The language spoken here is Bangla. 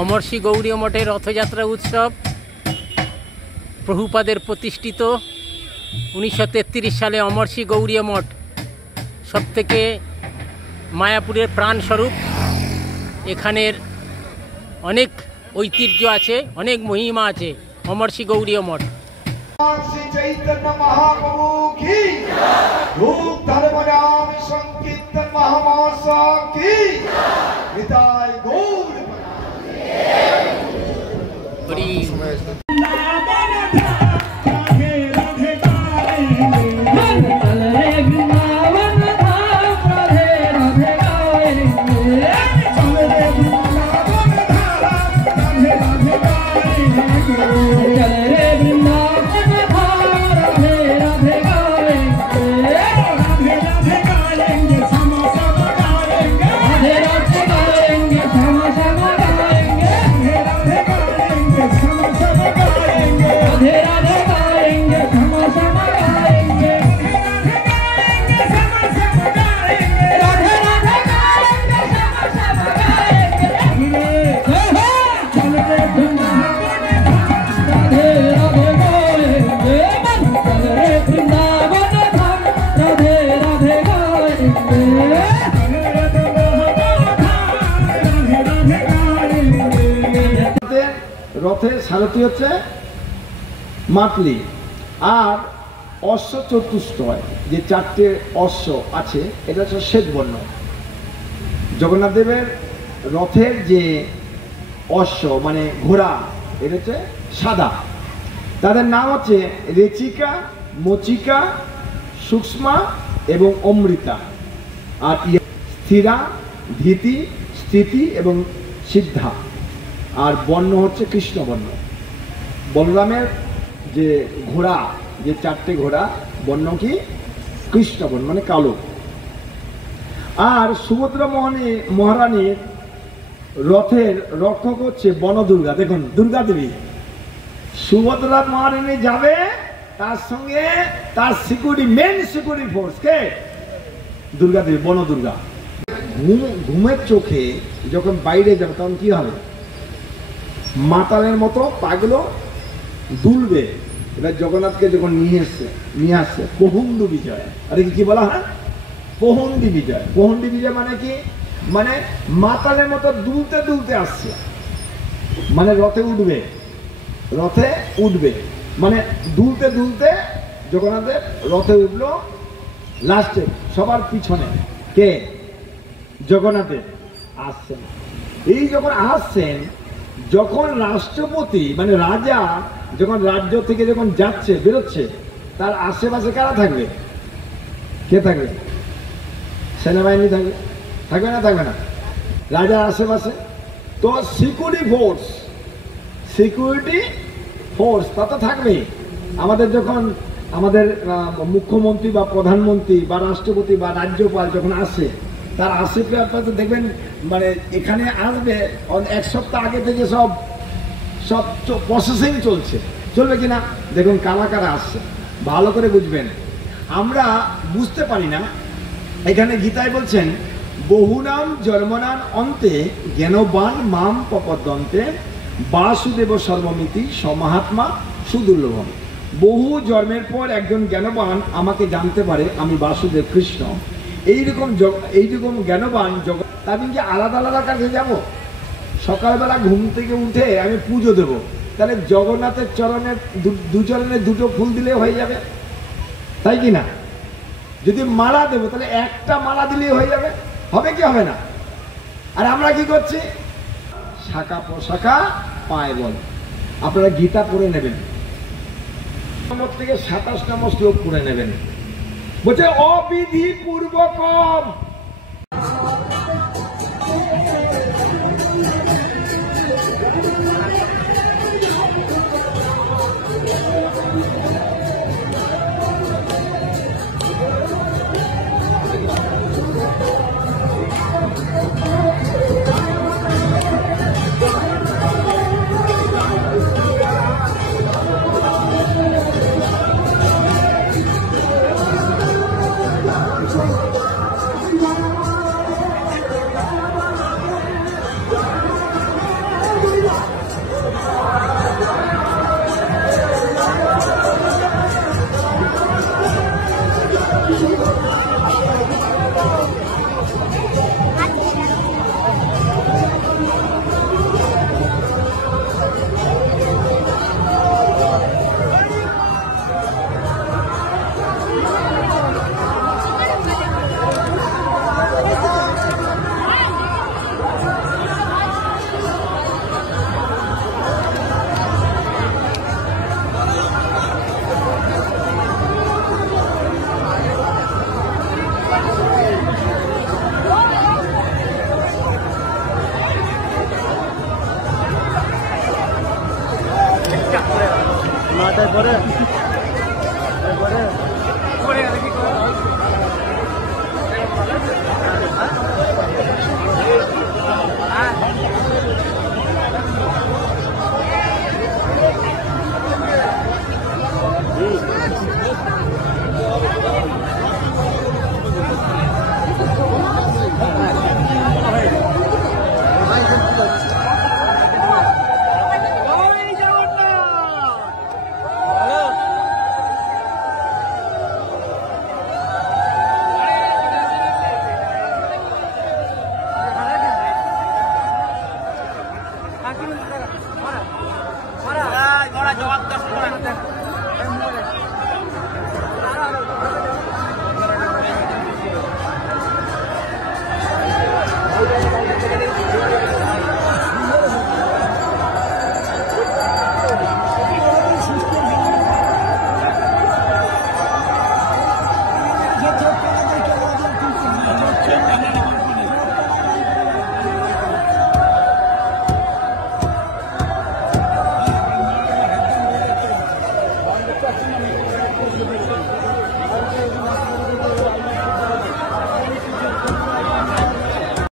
অমরসী গৌরী মঠের রথযাত্রা উৎসব প্রভুপাদের প্রতিষ্ঠিত 1933 সালে অমরসী গৌরী মঠ সবথেকে মায়াপুরের প্রাণস্বরূপ। এখানের অনেক ঐতিহ্য আছে, অনেক মহিমা আছে অমরসী গৌরী মঠ। শ্রী চৈতন্য মহাপ্রভু কি রূপ ধর্মনাম সংকীর্তন মহামহোৎসব কি নিতাই গৌর রথের সারথি হচ্ছে মাতলি আর অশ্ব চতুষ্টয়, যে চারটে অশ্ব আছে এটা হচ্ছে শ্বেত বর্ণ। জগন্নাথ দেবের রথের যে অশ্ব মানে ঘোড়া এটা হচ্ছে সাদা। তাদের নাম হচ্ছে রেচিকা, মচিকা, সুক্ষ্মা এবং অমৃতা। আর স্থিরা, ধীতি, স্থিতি এবং সিদ্ধা। আর বর্ণ হচ্ছে কৃষ্ণ বর্ণ। বলরামের যে ঘোড়া, যে চারটে ঘোড়া বর্ণ কি কৃষ্ণ বর্ণ মানে কালো। আর সুভদ্রা মহারানীর রথের রক্ষক হচ্ছে বনদুর্গা। দেখুন দুর্গা দেবী, সুভদ্রা মহারানী যাবে, তার সঙ্গে তার সিকিউরিটি, মেন সিকিউরিটি ফোর্স কে দুর্গা দেবী, বনদুর্গা। ঘুমের চোখে যখন বাইরে যাবে তখন কি হবে, মাতালের মতো পাগুলো দুলবে। এবার জগন্নাথকে যখন নিয়ে আসছে পহুন্ডু বিজয়, আর কি বলা হয় পহুন্ডি বিজয়। পহুন্ডি বিজয় মানে কি, মানে মাতালের মতো দুলতে দুলতে আসছে, মানে রথে উঠবে মানে দুলতে দুলতে জগন্নাথের রথে উঠলো। লাস্টে সবার পিছনে কে, জগন্নাথের আসছেন। এই যখন আসছেন, যখন রাষ্ট্রপতি মানে রাজা যখন রাজ্য থেকে যখন যাচ্ছে বেরোচ্ছে, তার আশেপাশে কারা থাকবে, কে থাকবে, সেনাবাহিনী থাকবে, থাকবে না থাকবে না, রাজার আশেপাশে তো সিকিউরিটি ফোর্স তা তো থাকবেই। আমাদের যখন আমাদের মুখ্যমন্ত্রী বা প্রধানমন্ত্রী বা রাষ্ট্রপতি বা রাজ্যপাল যখন আসে, তার আশেপাশে দেখবেন মানে এখানে আসবে 1 সপ্তাহ আগে থেকে সব প্রসেসিং চলবে কিনা। দেখুন কারা আসছে, ভালো করে বুঝবেন। আমরা বুঝতে পারি না। এখানে গীতায় বলছেন বহুনাম জন্মনান অন্তে জ্ঞানবান মাম প্রপদ্যন্তে বাসুদেব সর্বমিতি সমহাত্মা সুদুর্লভম। বহু জন্মের পর একজন জ্ঞানবান আমাকে জানতে পারে আমি বাসুদেব কৃষ্ণ। এইরকম জ্ঞানবান জগৎ, আমি কি আলাদা আলাদা কাছে যাব? সকালবেলা ঘুম থেকে উঠে আমি পুজো দেব, তাহলে জগন্নাথের চরণের দু চরণে দুটো ফুল দিলে হয়ে যাবে, তাই কি না? যদি মালা দেবো তাহলে একটা মালা দিলেই হয়ে যাবে, হবে কি হবে না? আর আমরা কি করছি, শাখা প্রশাখা পায় বল। আপনারা গীতা পড়ে নেবেন, থেকে 27 নম্বর শ্লোক পড়ে নেবেন। বলছে অবিধি পূর্বকম